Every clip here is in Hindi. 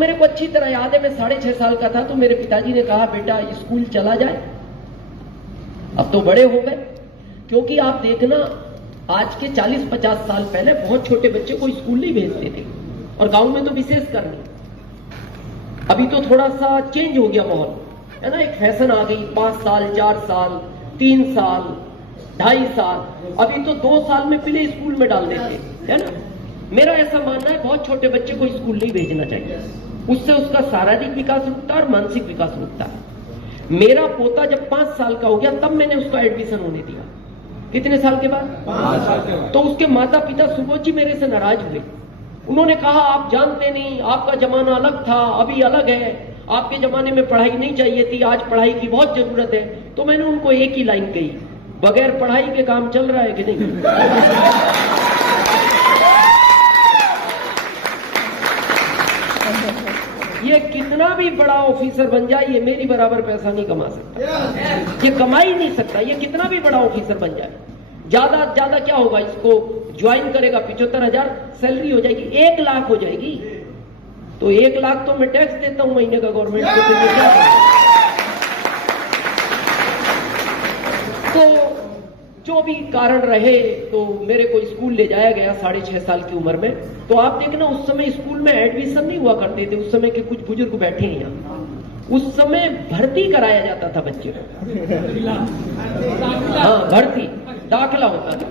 मेरे को अच्छी तरह याद है, मैं 6.5 साल का था तो मेरे पिताजी ने कहा बेटा स्कूल चला जाए। अब तो बड़े हो गए, क्योंकि आप देखना आज के 40-50 साल पहले बहुत छोटे बच्चे को स्कूल नहीं भेजते थे, और गांव में तो विशेष कर नहीं। अभी तो थोड़ा सा चेंज हो गया माहौल, है ना, एक फैशन आ गई, 5 साल 4 साल 3 साल 2.5 साल, अभी तो 2 साल में प्ले स्कूल में डाल देते, है ना। मेरा ऐसा मानना है बहुत छोटे बच्चे को स्कूल नहीं भेजना चाहिए, उससे उसका शारीरिक विकास रुकता है और मानसिक विकास रुकता है। मेरा पोता जब 5 साल का हो गया तब मैंने उसका एडमिशन होने दिया। कितने साल के बाद? 5 साल के बाद। तो उसके माता पिता सुबोध जी मेरे से नाराज हुए। उन्होंने कहा आप जानते नहीं, आपका जमाना अलग था, अभी अलग है, आपके जमाने में पढ़ाई नहीं चाहिए थी, आज पढ़ाई की बहुत जरूरत है। तो मैंने उनको एक ही लाइन कही, बगैर पढ़ाई के काम चल रहा है कि नहीं? ये कितना भी बड़ा ऑफिसर बन जाए, ये मेरी बराबर पैसा नहीं कमा सकता, ये कमा ही नहीं सकता। ये कितना भी बड़ा ऑफिसर बन जाए, ज्यादा ज्यादा क्या होगा, इसको ज्वाइन करेगा 75,000 सैलरी हो जाएगी, 1 लाख हो जाएगी। तो 1 लाख तो मैं टैक्स देता हूं महीने का गवर्नमेंट को, तो मैं क्या करूं? तो जो भी कारण रहे तो मेरे को स्कूल ले जाया गया 6.5 साल की उम्र में। तो आप देखना उस समय स्कूल में एडमिशन नहीं हुआ करते थे, उस समय के कुछ बुजुर्ग बैठे हैं यहाँ, उस समय भर्ती कराया जाता था बच्चे को। हाँ, भर्ती दाखिला होता था,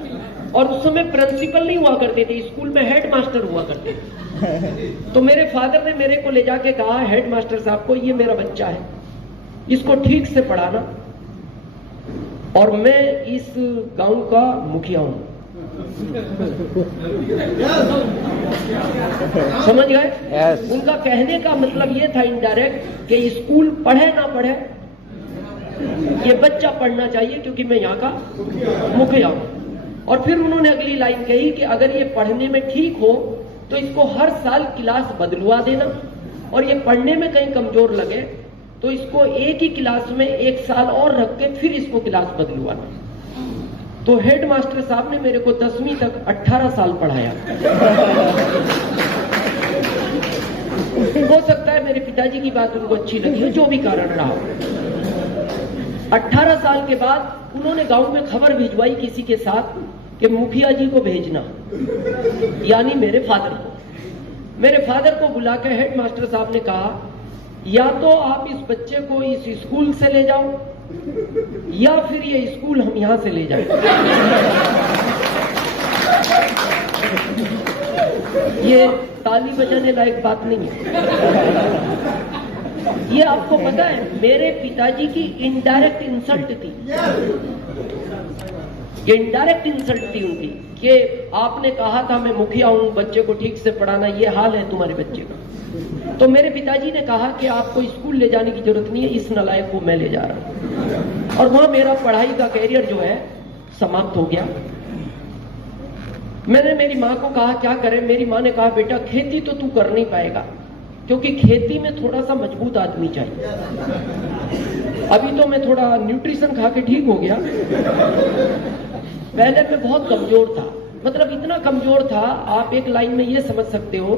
और उस समय प्रिंसिपल नहीं हुआ करते थे, स्कूल में हेड मास्टर हुआ करते थे। तो मेरे फादर ने मेरे को ले जाके कहा हेड मास्टर साहब को, ये मेरा बच्चा है, इसको ठीक से पढ़ाना, और मैं इस गांव का मुखिया हूं। समझ गए? Yes. उनका कहने का मतलब ये था इनडायरेक्ट कि स्कूल पढ़े ना पढ़े, ये बच्चा पढ़ना चाहिए क्योंकि मैं यहाँ का मुखिया हूं। और फिर उन्होंने अगली लाइन कही कि अगर ये पढ़ने में ठीक हो तो इसको हर साल क्लास बदलवा देना, और ये पढ़ने में कहीं कमजोर लगे तो इसको एक ही क्लास में 1 साल और रख के फिर इसको क्लास बदलवाना। तो हेड मास्टर साहब ने मेरे को 10वीं तक 18 साल पढ़ाया। हो सकता है मेरे पिताजी की बात उनको अच्छी लगी हो, जो भी कारण रहा। 18 साल के बाद उन्होंने गांव में खबर भिजवाई किसी के साथ कि मुखिया जी को भेजना, यानी मेरे फादर को। मेरे फादर को बुला के हेड मास्टर साहब ने कहा, या तो आप इस बच्चे को इस स्कूल से ले जाओ, या फिर ये स्कूल हम यहां से ले जाएं। ये ताली बजाने लायक बात नहीं है। ये आपको पता है मेरे पिताजी की इनडायरेक्ट इंसल्ट थी, ये इनडायरेक्ट इंसल्ट थी उनकी, कि आपने कहा था मैं मुखिया हूं, बच्चे को ठीक से पढ़ाना, ये हाल है तुम्हारे बच्चे का। तो मेरे पिताजी ने कहा कि आपको स्कूल ले जाने की जरूरत नहीं है, इस नालायक को मैं ले जा रहा हूं। और वहां मेरा पढ़ाई का कैरियर जो है समाप्त हो गया। मैंने मेरी माँ को कहा क्या करें। मेरी माँ ने कहा बेटा खेती तो तू कर नहीं पाएगा, क्योंकि खेती में थोड़ा सा मजबूत आदमी चाहिए। अभी तो मैं थोड़ा न्यूट्रिशन खा के ठीक हो गया, पहले मैं बहुत कमजोर था, मतलब इतना कमजोर था आप एक लाइन में ये समझ सकते हो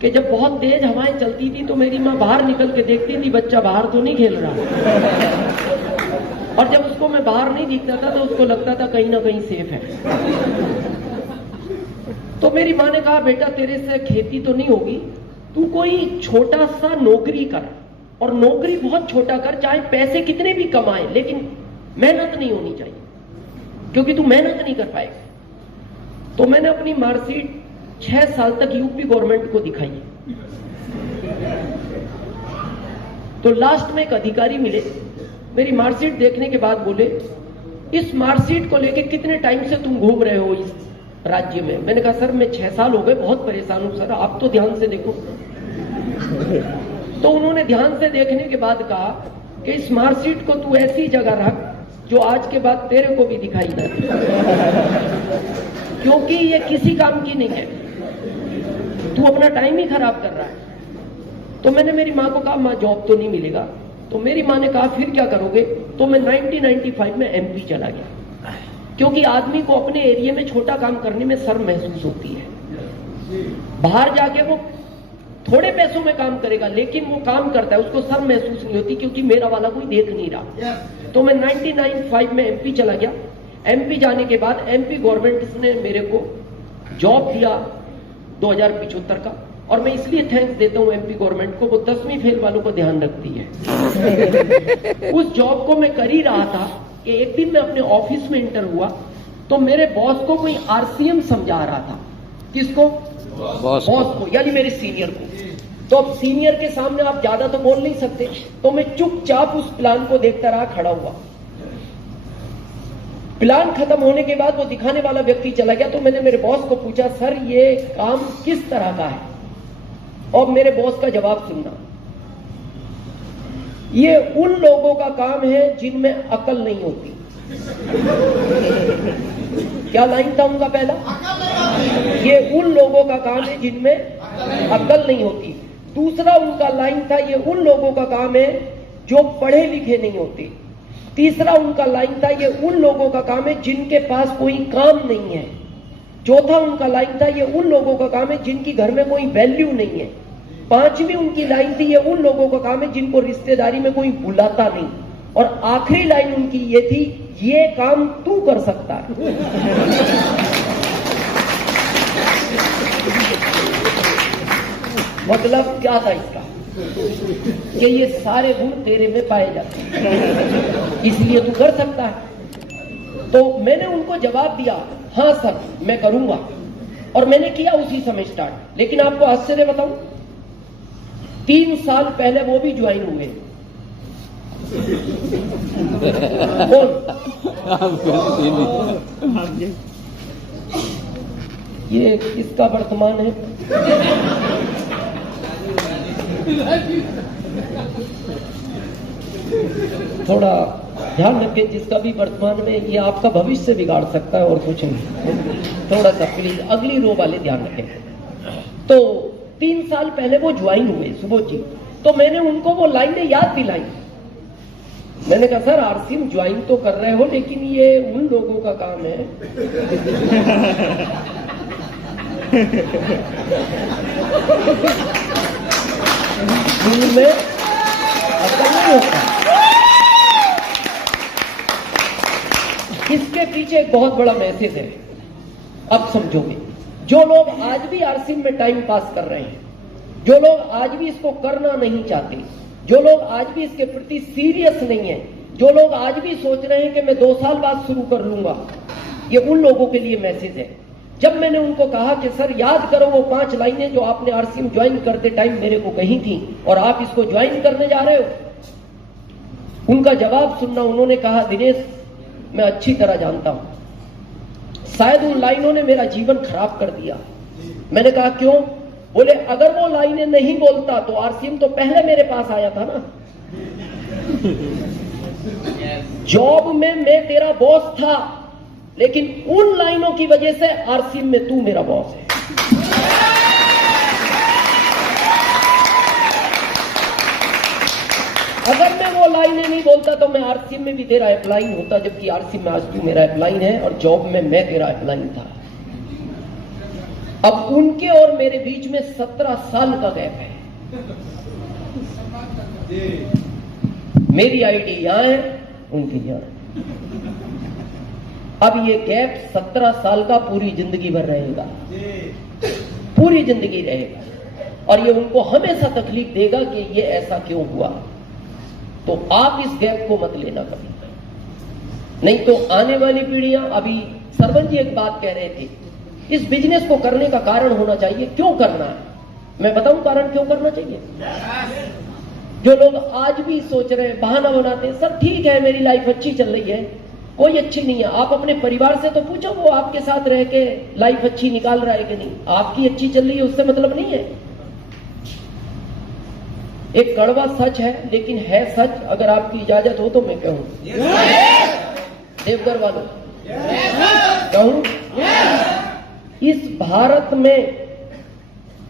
कि जब बहुत तेज हवाएं चलती थी तो मेरी माँ बाहर निकल के देखती थी बच्चा बाहर तो नहीं खेल रहा, और जब उसको मैं बाहर नहीं दिखता था तो उसको लगता था कहीं ना कहीं सेफ है। तो मेरी माँ ने कहा बेटा तेरे से खेती तो नहीं होगी, तू कोई छोटा सा नौकरी कर, और नौकरी बहुत छोटा कर, चाहे पैसे कितने भी कमाए लेकिन मेहनत नहीं होनी चाहिए, क्योंकि तू मेहनत नहीं कर पाएगा। तो मैंने अपनी मार्कशीट 6 साल तक यूपी गवर्नमेंट को दिखाई। तो लास्ट में एक अधिकारी मिले, मेरी मार्कशीट देखने के बाद बोले इस मार्कशीट को लेके कितने टाइम से तुम घूम रहे हो इस राज्य में। मैंने कहा सर मैं 6 साल हो गए, बहुत परेशान हूं सर, आप तो ध्यान से देखो। तो उन्होंने ध्यान से देखने के बाद कहा कि इस मार्कशीट को तू ऐसी जगह रख जो आज के बाद तेरे को भी दिखाई ना दे, क्योंकि ये किसी काम की नहीं है, तू अपना टाइम ही खराब कर रहा है। तो मैंने मेरी माँ को कहा माँ जॉब तो नहीं मिलेगा। तो मेरी माँ ने कहा फिर क्या करोगे। तो मैं 1995 में एमपी चला गया, क्योंकि आदमी को अपने एरिया में छोटा काम करने में शर्म महसूस होती है। बाहर जाके वो थोड़े पैसों में काम करेगा, लेकिन वो काम करता है, उसको शर्म महसूस नहीं होती क्योंकि मेरा वाला कोई देख नहीं रहा। तो मैं 99-5 में एमपी चला गया। एमपी जाने के बाद एमपी गवर्नमेंट ने मेरे को जॉब दिया 2075 का, और मैं इसलिए थैंक्स देता हूं एमपी गवर्नमेंट को, वो 10वीं फेल वालों को ध्यान रखती है। उस जॉब को मैं कर ही रहा था कि एक दिन मैं अपने ऑफिस में इंटर हुआ, तो मेरे बॉस को कोई आरसीएम समझा रहा था। किसको? बॉस को, यानी मेरे सीनियर को। तो अब सीनियर के सामने आप ज्यादा तो बोल नहीं सकते, तो मैं चुपचाप उस प्लान को देखता रहा, खड़ा हुआ। प्लान खत्म होने के बाद वो दिखाने वाला व्यक्ति चला गया, तो मैंने मेरे बॉस को पूछा, सर ये काम किस तरह का है? और मेरे बॉस का जवाब सुनना, ये उन लोगों का काम है जिनमें अकल नहीं होती। क्या लाइन था उनका पहला? ये उन लोगों का काम है जिनमें अकल नहीं होती। दूसरा उनका लाइन था, ये उन लोगों का काम है जो पढ़े लिखे नहीं होते। तीसरा उनका लाइन था, ये उन लोगों का काम है जिनके पास कोई काम नहीं है। चौथा उनका लाइन था, ये उन लोगों का काम है जिनकी घर में कोई वैल्यू नहीं है। पांचवी उनकी लाइन थी, ये उन लोगों का काम है जिनको रिश्तेदारी में कोई बुलाता नहीं। और आखिरी लाइन उनकी ये थी, ये काम तू कर सकता है। मतलब क्या था इसका? कि ये सारे गुण तेरे में पाए जाते हैं, इसलिए तू कर सकता है। तो मैंने उनको जवाब दिया, हाँ सर मैं करूंगा, और मैंने किया उसी समय स्टार्ट। लेकिन आपको आश्चर्य बताऊं, 3 साल पहले वो भी ज्वाइन हुए। कौन? ये किसका वर्तमान है? थोड़ा ध्यान रखें, जिसका भी वर्तमान में, ये आपका भविष्य बिगाड़ सकता है और कुछ नहीं। थोड़ा सा प्लीज अगली रो वाले ध्यान रखें। तो 3 साल पहले वो ज्वाइन हुए सुबोध जी, तो मैंने उनको वो लाइनें याद दिलाई। मैंने कहा सर आरसीएम ज्वाइन तो कर रहे हो, लेकिन ये उन लोगों का काम है जिनमें अकल नहीं होता। इसके पीछे एक बहुत बड़ा मैसेज है, अब समझोगे। जो लोग आज भी आरसीएम में टाइम पास कर रहे हैं, जो लोग आज भी इसको करना नहीं चाहते, जो लोग आज भी इसके प्रति सीरियस नहीं है, जो लोग आज भी सोच रहे हैं कि मैं 2 साल बाद शुरू कर लूंगा, ये उन लोगों के लिए मैसेज है। जब मैंने उनको कहा कि सर याद करो वो 5 लाइनें जो आपने आरसीएम ज्वाइन करते टाइम मेरे को कही थी और आप इसको ज्वाइन करने जा रहे हो, उनका जवाब सुनना। उन्होंने कहा दिनेश मैं अच्छी तरह जानता हूं, शायद उन लाइनों ने मेरा जीवन खराब कर दिया। मैंने कहा क्यों? बोले अगर वो लाइनें नहीं बोलता तो आरसीएम तो पहले मेरे पास आया था ना। जॉब में मैं तेरा बॉस था, लेकिन उन लाइनों की वजह से आरसीएम में तू मेरा बॉस है। अगर मैं वो लाइनें नहीं बोलता तो मैं आरसीएम में भी तेरा अपलाइन होता, जबकि आरसीएम में आज तू मेरा अपलाइन है और जॉब में मैं तेरा अपलाइन था। अब उनके और मेरे बीच में 17 साल का गैप है। मेरी आईडी यहां है, उनकी यहां है। अब ये गैप 17 साल का पूरी जिंदगी भर रहेगा, पूरी जिंदगी रहेगा, और ये उनको हमेशा तकलीफ देगा कि ये ऐसा क्यों हुआ। तो आप इस गैप को मत लेना कभी, नहीं तो आने वाली पीढ़ियां। अभी सरवन जी एक बात कह रहे थे, इस बिजनेस को करने का कारण होना चाहिए, क्यों करना है। मैं बताऊं कारण क्यों करना चाहिए। जो लोग आज भी सोच रहे हैं, बहाना बनाते हैं, सब ठीक है मेरी लाइफ अच्छी चल रही है, कोई अच्छी नहीं है। आप अपने परिवार से तो पूछो, वो आपके साथ रह के लाइफ अच्छी निकाल रहा है कि नहीं। आपकी अच्छी चल रही है उससे मतलब नहीं है। एक कड़वा सच है, लेकिन है सच। अगर आपकी इजाजत हो तो मैं कहूं, देवघर वालों कहूं, इस भारत में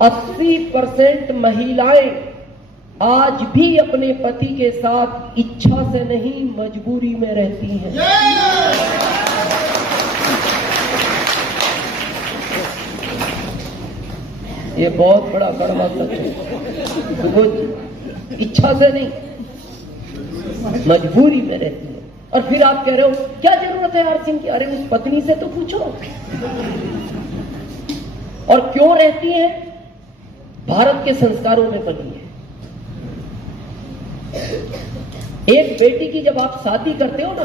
80% महिलाएं आज भी अपने पति के साथ इच्छा से नहीं मजबूरी में रहती हैं। ये बहुत बड़ा कड़वा सच है। तो वो इच्छा से नहीं, मजबूरी में रहती है। और फिर आप कह रहे हो क्या जरूरत है आर सिंह की? अरे उस पत्नी से तो पूछो। और क्यों रहती है? भारत के संस्कारों में बनी है। एक बेटी की जब आप शादी करते हो ना,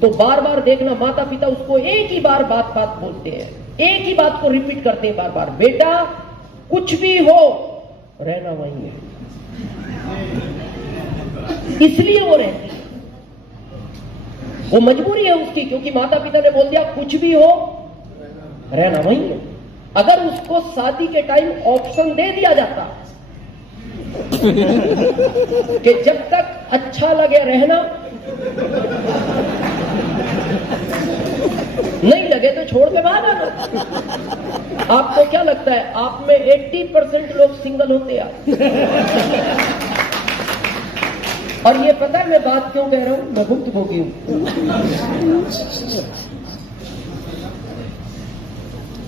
तो बार बार देखना, माता पिता उसको एक ही बार बात बोलते हैं, एक ही बात को रिपीट करते हैं बार बार, बेटा कुछ भी हो रहना वहीं है। इसलिए वो रहती है, वो मजबूरी है उसकी, क्योंकि माता पिता ने बोल दिया कुछ भी हो रहना वहीं है। अगर उसको शादी के टाइम ऑप्शन दे दिया जाता कि जब तक अच्छा लगे रहना, नहीं लगे तो छोड़ के भाग आना। आपको क्या लगता है आप में 80% लोग सिंगल होते हैं? और ये पता है मैं बात क्यों कह रहा हूं? मैं भुक्तभोगी हूं।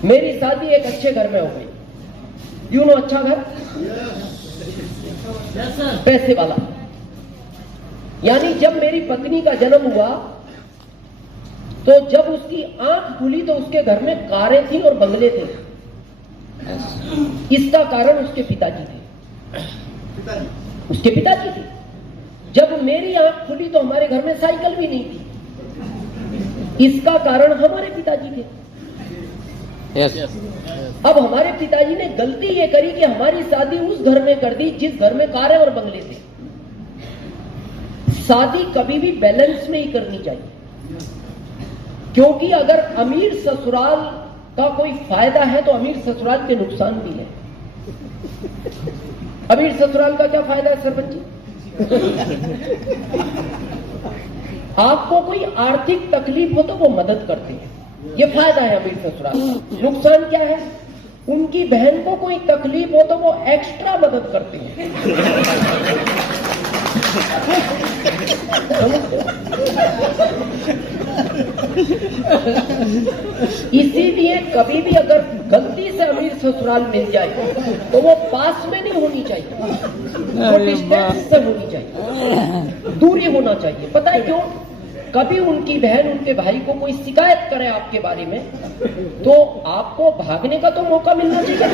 मेरी शादी एक अच्छे घर में हो गई। यू नो अच्छा घर, पैसे वाला। यानी जब मेरी पत्नी का जन्म हुआ तो जब उसकी आंख खुली तो उसके घर में कारें थी और बंगले थे। इसका कारण उसके पिताजी थे। उसके पिताजी थे। जब मेरी आंख खुली तो हमारे घर में साइकिल भी नहीं थी। इसका कारण हमारे पिताजी थे। अब हमारे पिताजी ने गलती ये करी कि हमारी शादी उस घर में कर दी जिस घर में कारें और बंगले थे। शादी कभी भी बैलेंस में ही करनी चाहिए, क्योंकि अगर अमीर ससुराल का कोई फायदा है तो अमीर ससुराल के नुकसान भी है। अमीर ससुराल का क्या फायदा है सरपंच जी? आपको कोई आर्थिक तकलीफ हो तो वो मदद करते हैं, ये फायदा है अमीर ससुराल का। नुकसान क्या है? उनकी बहन को कोई तकलीफ हो तो वो एक्स्ट्रा मदद करते हैं। इसीलिए कभी भी अगर गलती से अमीर ससुराल मिल जाए तो वो पास में नहीं होनी चाहिए, वो डिस्टेंस से होनी चाहिए, दूरी होना चाहिए। पता है क्यों? कभी उनकी बहन उनके भाई को कोई शिकायत करे आपके बारे में तो आपको भागने का तो मौका मिलना चाहिए।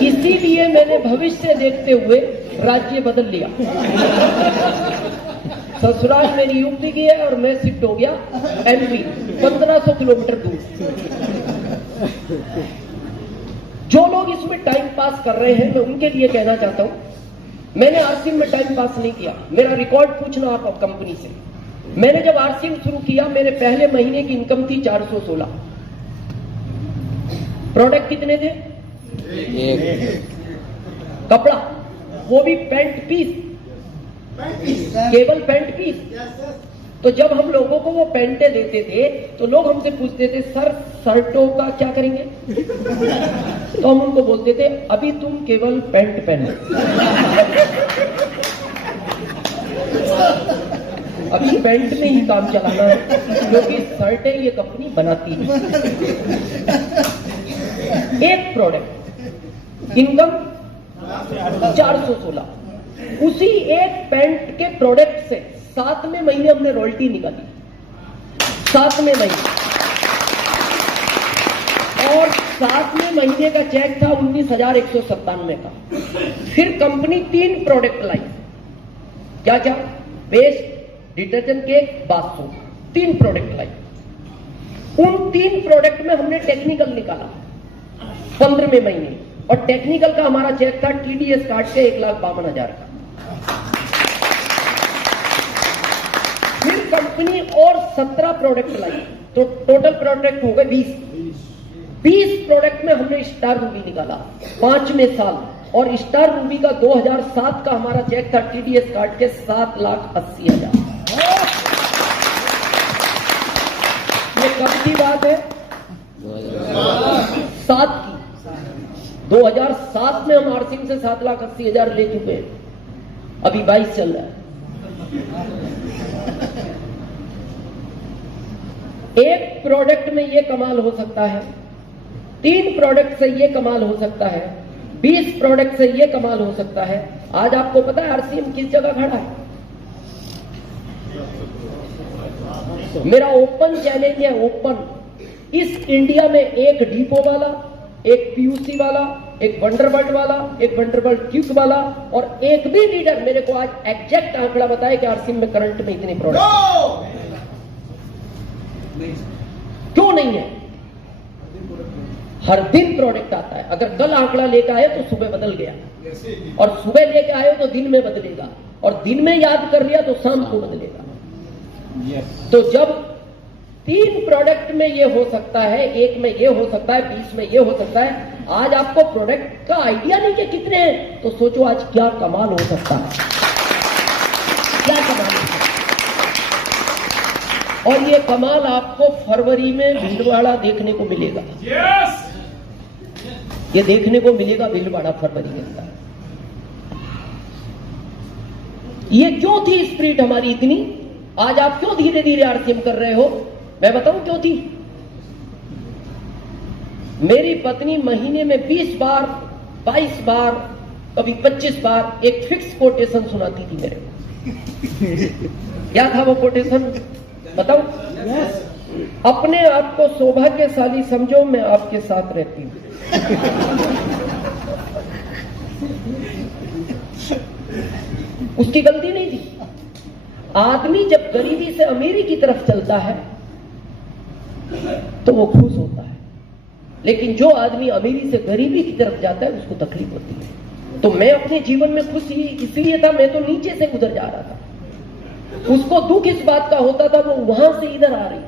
इसीलिए मैंने भविष्य देखते हुए राज्य बदल लिया। ससुराल मेरी यूपी की है और मैं शिफ्ट हो गया एमपी, 1500 किलोमीटर दूर। जो लोग इसमें टाइम पास कर रहे हैं मैं उनके लिए कहना चाहता हूं, मैंने आरसीएम में टाइम पास नहीं किया। मेरा रिकॉर्ड पूछना आप कंपनी से। मैंने जब आरसीएम शुरू किया मेरे पहले महीने की इनकम थी 416। प्रोडक्ट कितने थे? कपड़ा, वो भी पैंट पीस, केवल पैंट पीस। तो जब हम लोगों को वो पैंटे देते थे तो लोग हमसे पूछते थे सर शर्टों का क्या करेंगे? तो हम उनको बोलते थे अभी तुम केवल पैंट पहनो, अभी पैंट में ही काम चलाना है, क्योंकि शर्टें ये कंपनी बनाती है। एक प्रोडक्ट इनकम 416, उसी एक पैंट के प्रोडक्ट से 7वें महीने हमने रॉयल्टी निकाली। 7वें महीने, और 7वें महीने का चेक था 19,197 का। फिर कंपनी 3 प्रोडक्ट लाई। क्या क्या? Paste, detergent, cake, bathroom, 3 product लाई। उन 3 प्रोडक्ट में हमने टेक्निकल निकाला 15वें महीने, और टेक्निकल का हमारा चेक था टीडीएस काट के 1,52,000 का। फिर कंपनी और 17 प्रोडक्ट लाई, तो टोटल प्रोडक्ट हो गए 20। 20 प्रोडक्ट में हमने स्टार रूबी निकाला 5वें साल, और स्टार रूबी का 2007 का हमारा चेक था टीडीएस काट के 7,80,000। ये कब की बात है? 7 की। 2007 में हम आरसीएम से 7,80,000 ले चुके हैं, अभी 22 चल रहा है। एक प्रोडक्ट में ये कमाल हो सकता है, 3 प्रोडक्ट से ये कमाल हो सकता है, 20 प्रोडक्ट से ये कमाल हो सकता है। आज आपको पता है आरसीएम किस जगह खड़ा है? मेरा ओपन चैलेंज है, ओपन, इस इंडिया में एक डिपो वाला, एक पीयूसी वाला, एक वंडरबर्ड वाला, एक वंडरबर्ड क्यूक वाला और एक भी लीडर मेरे को आज एग्जैक्ट आंकड़ा बताए कि आरसीएम में करंट में इतने प्रोडक्ट क्यों नहीं है? हर दिन प्रोडक्ट आता है। अगर कल आंकड़ा लेकर आए तो सुबह बदल गया, और सुबह लेकर आए तो दिन में बदलेगा, और दिन में याद कर लिया तो शाम को बदलेगा। तो जब 3 प्रोडक्ट में ये हो सकता है, एक में ये हो सकता है, 20 में ये हो सकता है, आज आपको प्रोडक्ट का आइडिया नहीं कि कितने हैं, तो सोचो आज क्या कमाल हो सकता है, क्या कमाल हो सकता है। और ये कमाल आपको फरवरी में भीलवाड़ा देखने को मिलेगा। ये देखने को मिलेगा भीलवाड़ा फरवरी के अंदर। ये क्यों थी स्पिरिट हमारी इतनी? आज आप क्यों धीरे धीरे आरसीएम कर रहे हो? मैं बताऊं क्यों थी। मेरी पत्नी महीने में 20 बार, 22 बार, कभी 25 बार एक फिक्स कोटेशन सुनाती थी मेरे को। क्या था वो कोटेशन बताऊं? अपने आप को सौभाग्यशाली समझो, मैं आपके साथ रहती हूं। उसकी गलती नहीं थी। आदमी जब गरीबी से अमीरी की तरफ चलता है तो वो खुश होता है, लेकिन जो आदमी अमीरी से गरीबी की तरफ जाता है उसको तकलीफ होती है। तो मैं अपने जीवन में खुश इसलिए था, मैं तो नीचे से गुजर जा रहा था। उसको दुख इस बात का होता था वो वहां से इधर आ रही।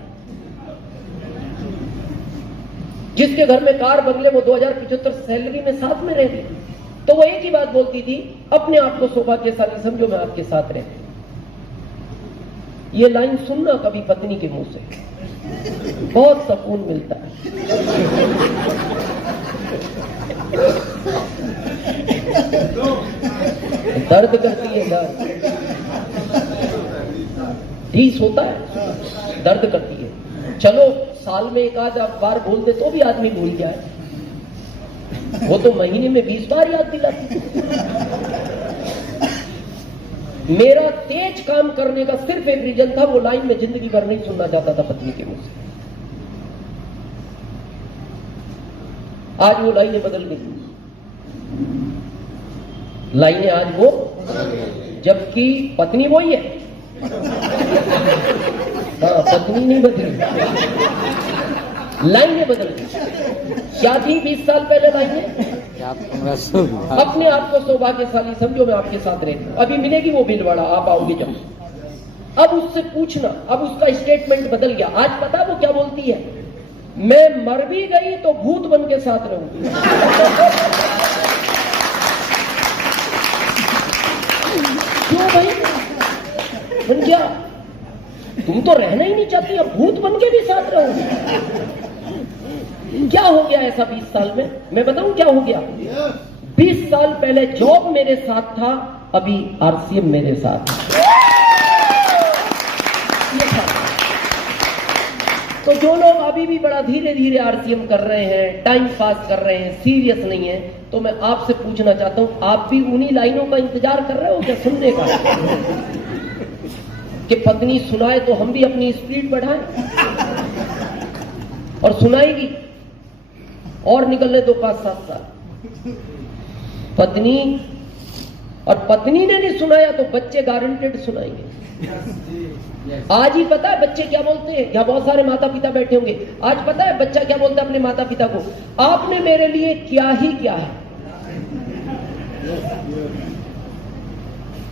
जिसके घर में कार बंगले, वो 2075 सैलरी में साथ में रह रही, तो वो एक ही बात बोलती थी, अपने आप को सौभाग्यशाली समझो, मैं आपके साथ रहती। ये लाइन सुनना कभी पत्नी के मुंह से, बहुत सुकून मिलता है। दर्द करती है, दर्द ठीक होता है, दर्द करती है। चलो साल में एक आध बार बोल दे तो भी आदमी भूल जाए, वो तो महीने में 20 बार याद दिलाती। मेरा तेज काम करने का सिर्फ एक रीजन था, वो लाइन में जिंदगी भर नहीं सुनना चाहता था पत्नी के मुंह से। आज वो लाइनें बदल गई, लाइनें आज वो, जबकि पत्नी वही है। हाँ, पत्नी नहीं बदली, लाइनें बदल गई। क्या थी 20 साल पहले लाइनें? अपने आप को सौभाग्यशाली समझो, मैं आपके साथ रहती हूं। अभी मिलेगी वो भीलवाड़ा, आप आओगे जब, अब उससे पूछना, अब उसका स्टेटमेंट बदल गया। आज पता वो क्या बोलती है? मैं मर भी गई तो भूत बन के साथ रहूंगी। क्यों भाई, बन गया? तुम तो रहना ही नहीं चाहती, अब भूत बन के भी साथ रहोगी। क्या हो गया ऐसा 20 साल में? मैं बताऊं क्या हो गया? 20 साल पहले जॉब मेरे साथ था, अभी आरसीएम मेरे साथ है। तो जो लोग अभी भी बड़ा धीरे धीरे आरसीएम कर रहे हैं, टाइम पास कर रहे हैं, सीरियस नहीं है, तो मैं आपसे पूछना चाहता हूं, आप भी उन्हीं लाइनों का इंतजार कर रहे हो क्या सुनने का? कि पत्नी सुनाए तो हम भी अपनी स्पीड बढ़ाएं, और सुनाएगी और निकलने 2-5-7 साल पत्नी, और पत्नी ने नहीं सुनाया तो बच्चे गारंटेड सुनाएंगे। आज ही पता है बच्चे क्या बोलते हैं? यहाँ बहुत सारे माता पिता बैठे होंगे। आज पता है बच्चा क्या बोलता है अपने माता पिता को? आपने मेरे लिए क्या ही क्या है।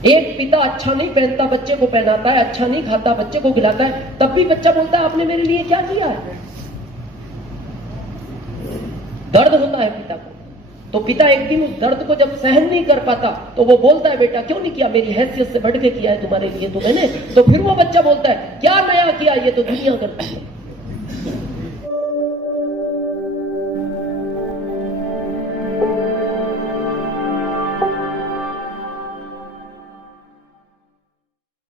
एक पिता अच्छा नहीं पहनता, बच्चे को पहनाता है, अच्छा नहीं खाता, बच्चे को खिलाता है, तब भी बच्चा बोलता है आपने मेरे लिए क्या किया है। दर्द होता है पिता को, तो पिता एक दिन उस दर्द को जब सहन नहीं कर पाता तो वो बोलता है बेटा क्यों नहीं किया, मेरी हैसियत से बढ़ के किया है तुम्हारे लिए तो मैंने। तो फिर वो बच्चा बोलता है क्या नया किया, ये तो दुनिया करती है।